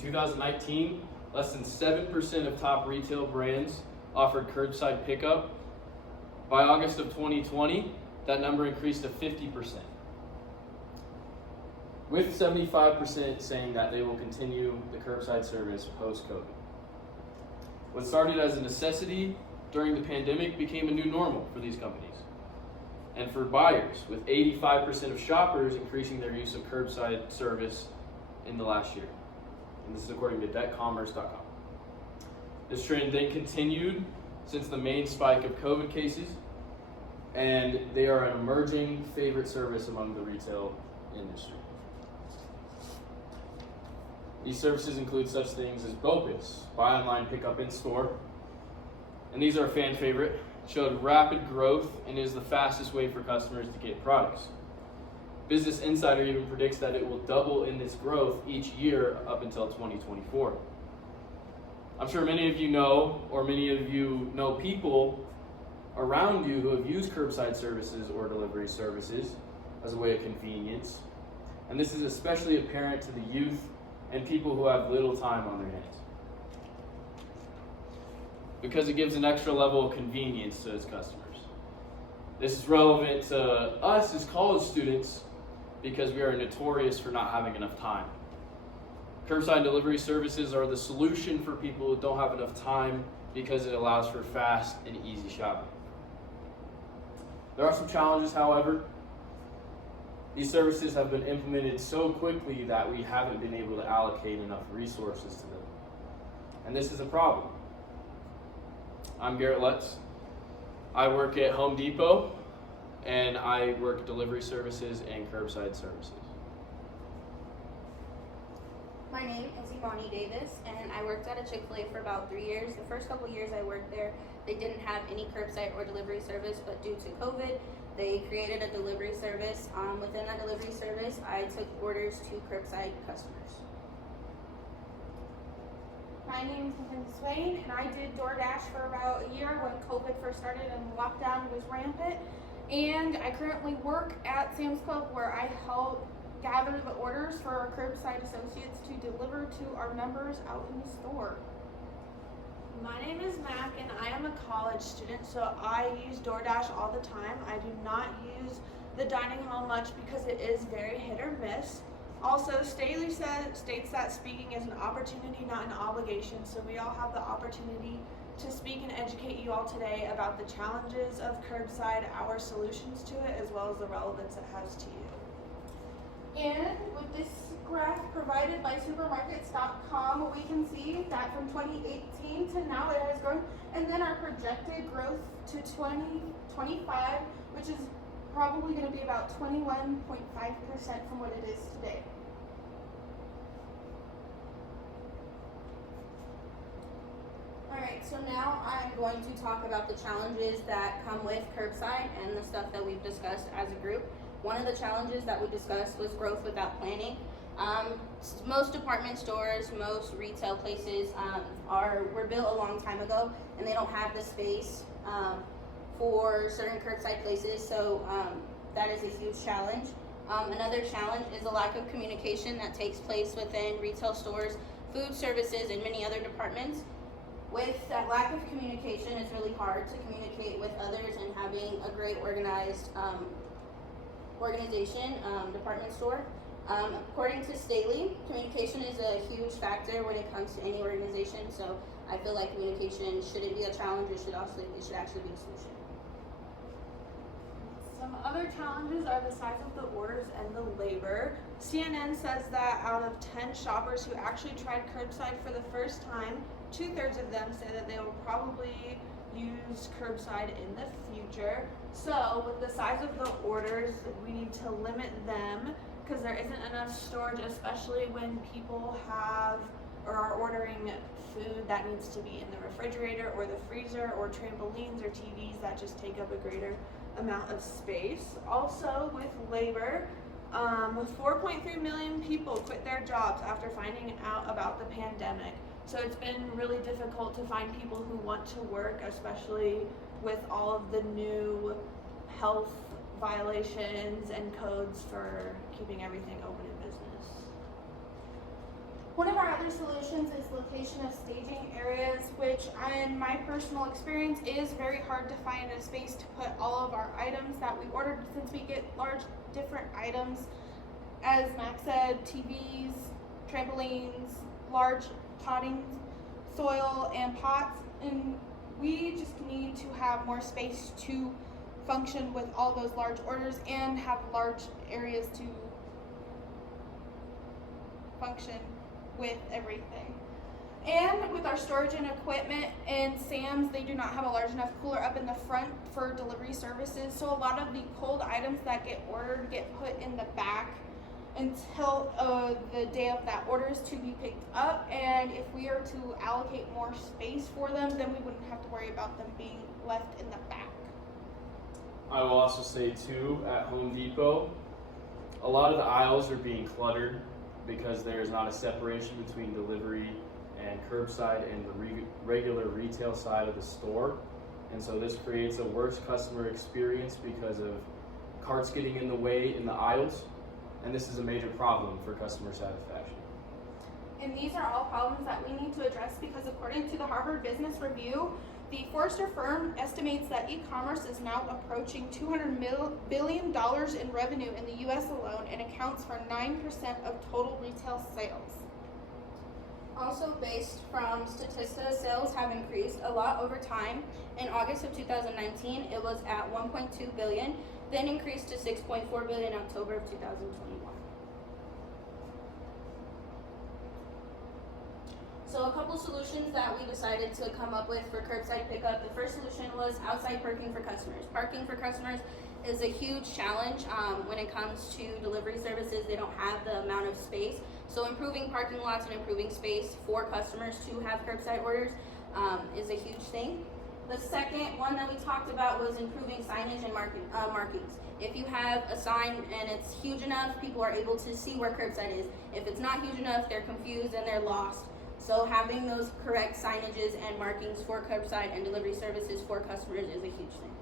2019, less than 7% of top retail brands offered curbside pickup. By August of 2020, that number increased to 50%, with 75% saying that they will continue the curbside service post-COVID. What started as a necessity during the pandemic became a new normal for these companies. And for buyers, with 85% of shoppers increasing their use of curbside service in the last year. And this is according to debtcommerce.com. This trend then continued since the main spike of COVID cases, and they are an emerging favorite service among the retail industry. These services include such things as BOPIS, buy online, pick up in store. And these are a fan favorite, showed rapid growth and is the fastest way for customers to get products. Business Insider even predicts that it will double in this growth each year up until 2024. I'm sure many of you know, or many of you know people around you who have used curbside services or delivery services as a way of convenience. And this is especially apparent to the youth and people who have little time on their hands, because it gives an extra level of convenience to its customers. This is relevant to us as college students because we are notorious for not having enough time. Curbside delivery services are the solution for people who don't have enough time because it allows for fast and easy shopping. There are some challenges, however. These services have been implemented so quickly that we haven't been able to allocate enough resources to them. And this is a problem. I'm Garrett Lutz. I work at Home Depot, and I work delivery services and curbside services. My name is Imani Davis, and I worked at a Chick-fil-A for about 3 years. The first couple years I worked there, they didn't have any curbside or delivery service, but due to COVID, they created a delivery service. Within that delivery service, I took orders to curbside customers. My name is Mackenzie Swain, and I did DoorDash for about a year when COVID first started and lockdown was rampant. And I currently work at Sam's Club, where I help gather the orders for our curbside associates to deliver to our members out in the store. My name is Mac, and I am a college student, so I use DoorDash all the time. I do not use the dining hall much because it is very hit or miss. Also, Staley states that speaking is an opportunity, not an obligation, so we all have the opportunity to speak and educate you all today about the challenges of curbside, our solutions to it, as well as the relevance it has to you. And with this graph provided by supermarkets.com, we can see that from 2018 to now it has grown, and then our projected growth to 2025, which is probably going to be about 21.5% from what it is today. Alright, so now I'm going to talk about the challenges that come with curbside and the stuff that we've discussed as a group. One of the challenges that we discussed was growth without planning. Most department stores, most retail places were built a long time ago, and they don't have the space for certain curbside places, so that is a huge challenge. Another challenge is the lack of communication that takes place within retail stores, food services, and many other departments. With that lack of communication, it's really hard to communicate with others and having a great organized organization, department store. According to Staley, communication is a huge factor when it comes to any organization, so I feel like communication shouldn't be a challenge, it should actually be a solution. Some other challenges are the size of the orders and the labor. CNN says that out of 10 shoppers who actually tried curbside for the first time, 2/3 of them say that they will probably use curbside in the future. So with the size of the orders, we need to limit them because there isn't enough storage, especially when people have or are ordering food that needs to be in the refrigerator or the freezer, or trampolines or TVs that just take up a greater amount of space. Also with labor, 4.3 million people quit their jobs after finding out about the pandemic. So it's been really difficult to find people who want to work, especially with all of the new health violations and codes for keeping everything open in business. One of our other other solutions is location of staging areas, which in my personal experience is very hard to find a space to put all of our items that we ordered, since we get large different items, as Max said, TVs, trampolines, large potting soil and pots, and we just need to have more space to function with all those large orders and have large areas to function with everything. And with our storage and equipment in Sam's, they do not have a large enough cooler up in the front for delivery services, so a lot of the cold items that get ordered get put in the back until the day of that order is to be picked up. And if we are to allocate more space for them, then we wouldn't have to worry about them being left in the back. I will also say too, at Home Depot, a lot of the aisles are being cluttered because there's not a separation between delivery and curbside and the regular retail side of the store. And so this creates a worse customer experience because of carts getting in the way in the aisles. And this is a major problem for customer satisfaction. And these are all problems that we need to address because according to the Harvard Business Review, the Forrester firm estimates that e-commerce is now approaching $200 billion in revenue in the US alone and accounts for 9% of total retail sales. Also, based from Statista, sales have increased a lot over time. In August of 2019, it was at 1.2 billion, then increased to 6.4 billion in October of 2021. So a couple solutions that we decided to come up with for curbside pickup. The first solution was outside parking for customers. Parking for customers is a huge challenge when it comes to delivery services. They don't have the amount of space. So improving parking lots and improving space for customers to have curbside orders is a huge thing. The second one that we talked about was improving signage and markings. If you have a sign and it's huge enough, people are able to see where curbside is. If it's not huge enough, they're confused and they're lost. So having those correct signages and markings for curbside and delivery services for customers is a huge thing.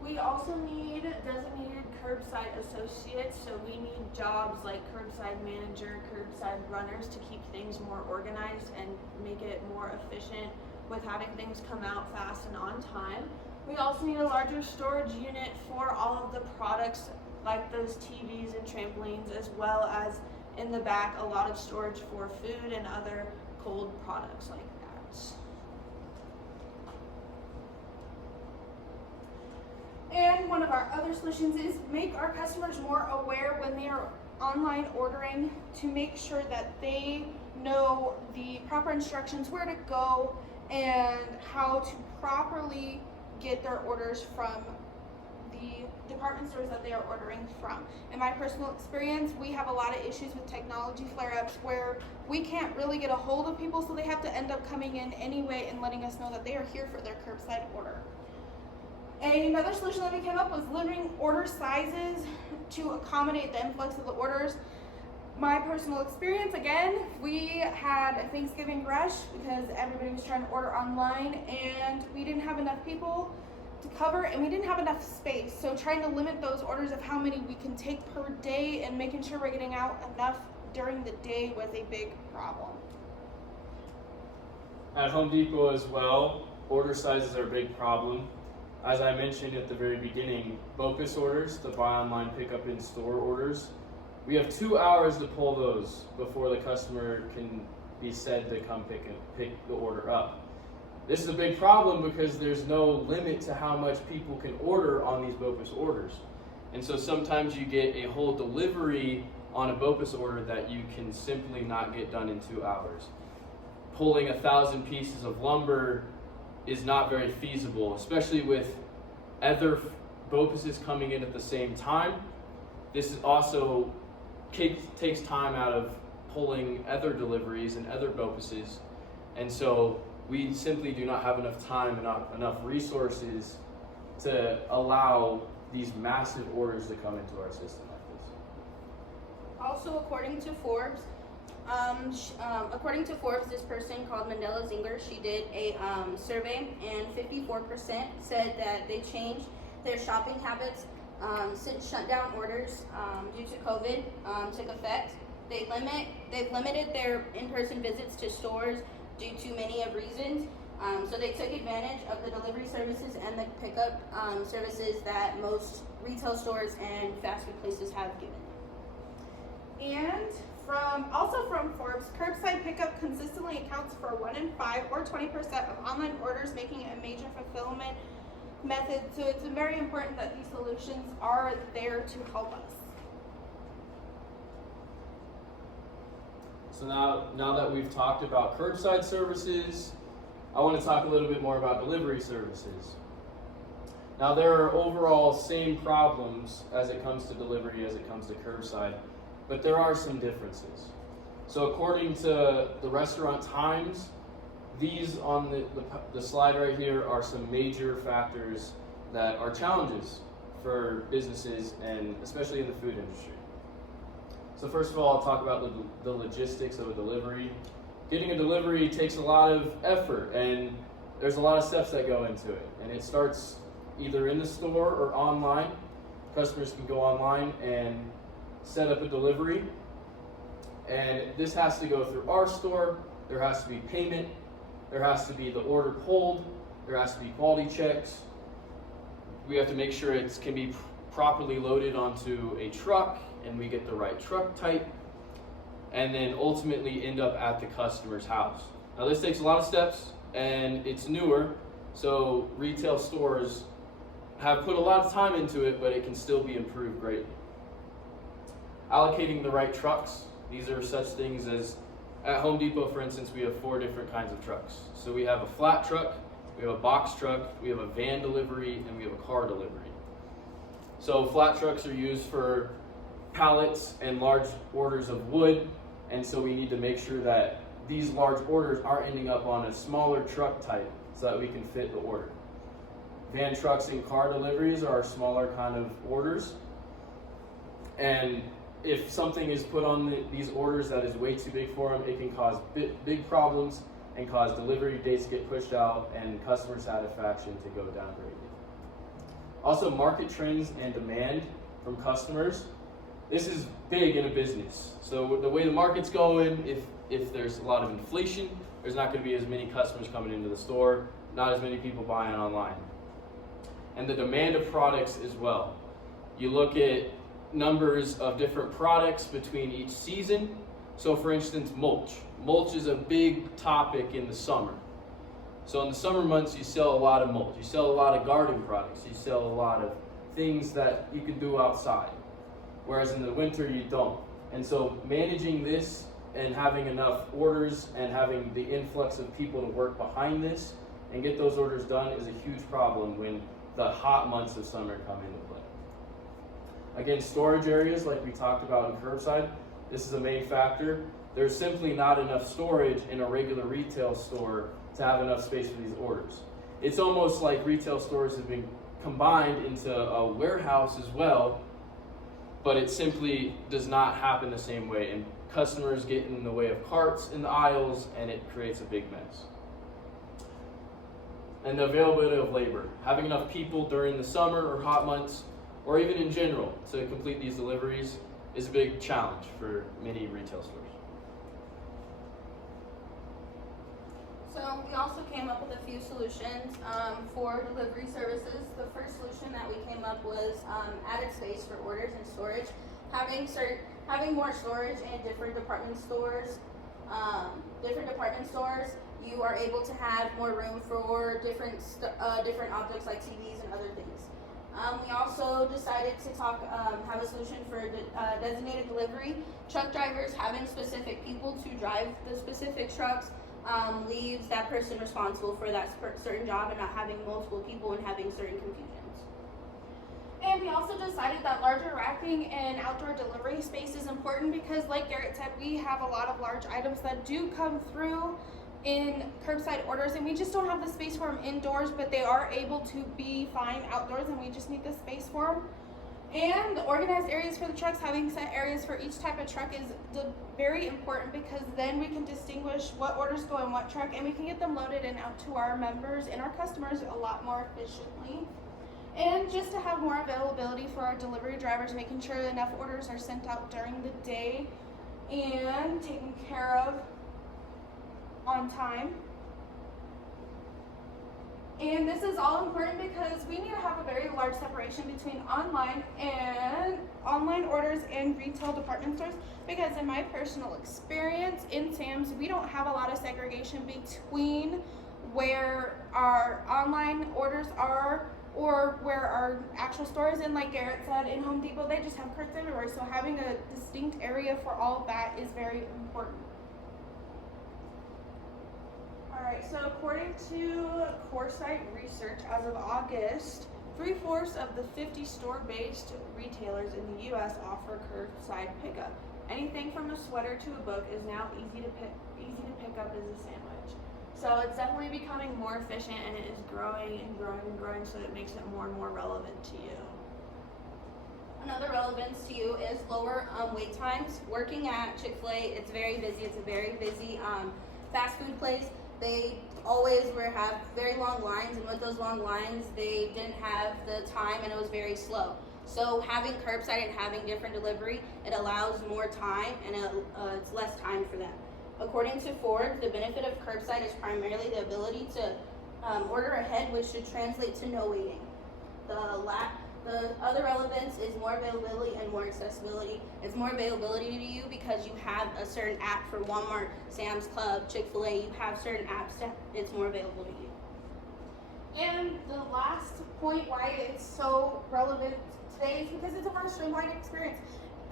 We also need designated curbside associates, so we need jobs like curbside manager, curbside runners to keep things more organized and make it more efficient with having things come out fast and on time. We also need a larger storage unit for all of the products like those TVs and trampolines, as well as in the back a lot of storage for food and other cold products like that. And one of our other solutions is make our customers more aware when they are online ordering, to make sure that they know the proper instructions, where to go, and how to properly get their orders from the department stores that they are ordering from. In my personal experience, we have a lot of issues with technology flare-ups where we can't really get a hold of people, so they have to end up coming in anyway and letting us know that they are here for their curbside order. Another solution that we came up was limiting order sizes to accommodate the influx of the orders. My personal experience, again, we had a Thanksgiving rush because everybody was trying to order online and we didn't have enough people to cover and we didn't have enough space. So trying to limit those orders of how many we can take per day and making sure we're getting out enough during the day was a big problem. At Home Depot as well, order sizes are a big problem. As I mentioned at the very beginning, BOPUS orders, the buy online pick up in store orders, we have 2 hours to pull those before the customer can be said to come pick the order up. This is a big problem because there's no limit to how much people can order on these BOPUS orders. And so sometimes you get a whole delivery on a BOPUS order that you can simply not get done in 2 hours. Pulling 1,000 pieces of lumber is not very feasible, especially with other BOPUSes coming in at the same time. This is also takes time out of pulling other deliveries and other BOPUSes, and so we simply do not have enough time and enough resources to allow these massive orders to come into our system like this. Also, according to Forbes, this person called Mandela Zinger, she did a survey, and 54% said that they changed their shopping habits since shutdown orders due to COVID took effect. They've limited their in-person visits to stores due to many of reasons. So they took advantage of the delivery services and the pickup services that most retail stores and fast food places have given them. And from Forbes, curbside pickup consistently accounts for 1 in 5 or 20% of online orders, making it a major fulfillment method. So it's very important that these solutions are there to help us. So now that we've talked about curbside services, I want to talk a little bit more about delivery services. Now there are overall same problems as it comes to delivery as it comes to curbside, but there are some differences. So according to the Restaurant Times, these on the slide right here are some major factors that are challenges for businesses and especially in the food industry. So first of all, I'll talk about the logistics of a delivery. Getting a delivery takes a lot of effort, and there's a lot of steps that go into it. And it starts either in the store or online. Customers can go online and set up a delivery. And this has to go through our store. There has to be payment. There has to be the order pulled. There has to be quality checks. We have to make sure it can be properly loaded onto a truck and we get the right truck type, and then ultimately end up at the customer's house. Now this takes a lot of steps and it's newer, so retail stores have put a lot of time into it, but it can still be improved greatly. Allocating the right trucks. These are such things as, at Home Depot for instance, we have 4 different kinds of trucks. So we have a flat truck, we have a box truck, we have a van delivery, and we have a car delivery. So flat trucks are used for pallets and large orders of wood, and so we need to make sure that these large orders are ending up on a smaller truck type so that we can fit the order. Van trucks and car deliveries are smaller kind of orders, and if something is put on these orders that is way too big for them, it can cause big problems and cause delivery dates to get pushed out and customer satisfaction to go down greatly. Also, market trends and demand from customers. This is big in a business. So the way the market's going, if there's a lot of inflation, there's not going to be as many customers coming into the store, not as many people buying online. And the demand of products as well. You look at numbers of different products between each season. So for instance, mulch. Mulch is a big topic in the summer. So in the summer months, you sell a lot of mulch. You sell a lot of garden products. You sell a lot of things that you can do outside. Whereas in the winter, you don't. And so managing this and having enough orders and having the influx of people to work behind this and get those orders done is a huge problem when the hot months of summer come into play. Again, storage areas like we talked about in curbside, this is a main factor. There's simply not enough storage in a regular retail store to have enough space for these orders. It's almost like retail stores have been combined into a warehouse as well, but it simply does not happen the same way, and customers get in the way of carts in the aisles, and it creates a big mess. And the availability of labor. Having enough people during the summer or hot months, or even in general, to complete these deliveries is a big challenge for many retail stores. So we also came up with a few solutions for delivery services. The first solution that we came up was added space for orders and storage. Having more storage in different department stores, you are able to have more room for different objects like TVs and other things. We also decided to have a solution for designated delivery. Truck drivers having specific people to drive the specific trucks leaves that person responsible for that certain job and not having multiple people and having certain confusions. And we also decided that larger racking and outdoor delivery space is important because, like Garrett said, we have a lot of large items that do come through in curbside orders, and we just don't have the space for them indoors, but they are able to be fine outdoors, and we just need the space for them. And the organized areas for the trucks, having set areas for each type of truck is very important because then we can distinguish what orders go in what truck, and we can get them loaded and out to our members and our customers a lot more efficiently. And just to have more availability for our delivery drivers, making sure enough orders are sent out during the day and taken care of on time. And this is all important because we need to have a very large separation between online orders and retail department stores, because in my personal experience in Sam's, we don't have a lot of segregation between where our online orders are or where our actual stores. And like Garrett said, in Home Depot, they just have carts everywhere. So having a distinct area for all of that is very important. Alright, so according to CoreSite research, as of August, 3/4 of the 50 store-based retailers in the U.S. offer curbside pickup. Anything from a sweater to a book is now easy to pick up as a sandwich. So it's definitely becoming more efficient, and it is growing and growing and growing, so it makes it more and more relevant to you. Another relevance to you is lower wait times. Working at Chick-fil-A, it's very busy. It's a very busy fast food place. They always have very long lines, and with those long lines, they didn't have the time, and it was very slow. So having curbside and having different delivery, it allows more time, and it's less time for them. According to Ford, the benefit of curbside is primarily the ability to order ahead, which should translate to no waiting. The other relevance is more availability and more accessibility. It's more availability to you because you have a certain app for Walmart, Sam's Club, Chick-fil-A. You have certain apps that it's more available to you. And the last point why it's so relevant today is because it's a more streamlined experience.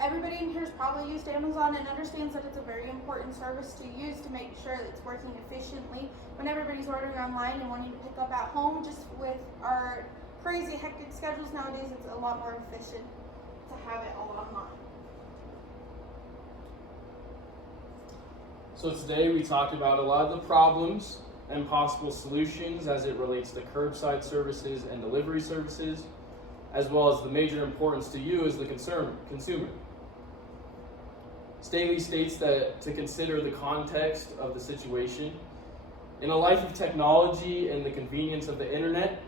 Everybody in here has probably used Amazon and understands that it's a very important service to use to make sure that it's working efficiently when everybody's ordering online and wanting to pick up at home. Just with our crazy hectic schedules nowadays, it's a lot more efficient to have it all online. So today we talked about a lot of the problems and possible solutions as it relates to curbside services and delivery services, as well as the major importance to you as the consumer. Staley states that to consider the context of the situation. In a life of technology and the convenience of the internet,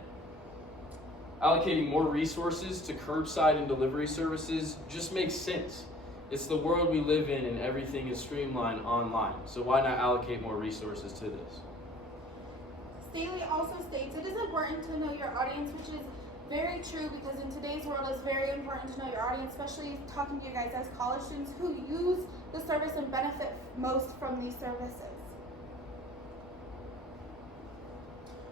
allocating more resources to curbside and delivery services just makes sense. It's the world we live in, and everything is streamlined online. So why not allocate more resources to this? Staley also states it is important to know your audience, which is very true, because in today's world it's very important to know your audience, especially talking to you guys as college students who use the service and benefit most from these services.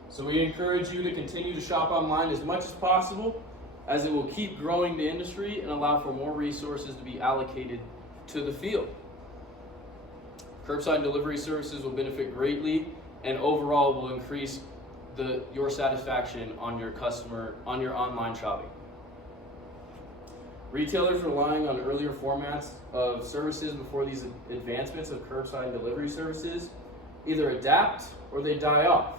So we encourage you to continue to shop online as much as possible, as it will keep growing the industry and allow for more resources to be allocated to the field. Curbside and delivery services will benefit greatly, and overall will increase your satisfaction on your online shopping. Retailers relying on earlier formats of services before these advancements of curbside and delivery services either adapt or they die off.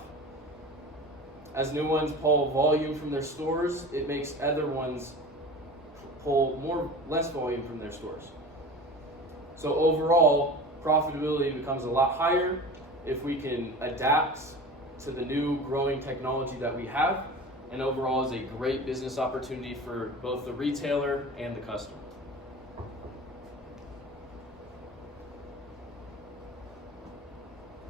As new ones pull volume from their stores, it makes other ones pull less volume from their stores. So overall, profitability becomes a lot higher if we can adapt to the new growing technology that we have, and overall is a great business opportunity for both the retailer and the customer.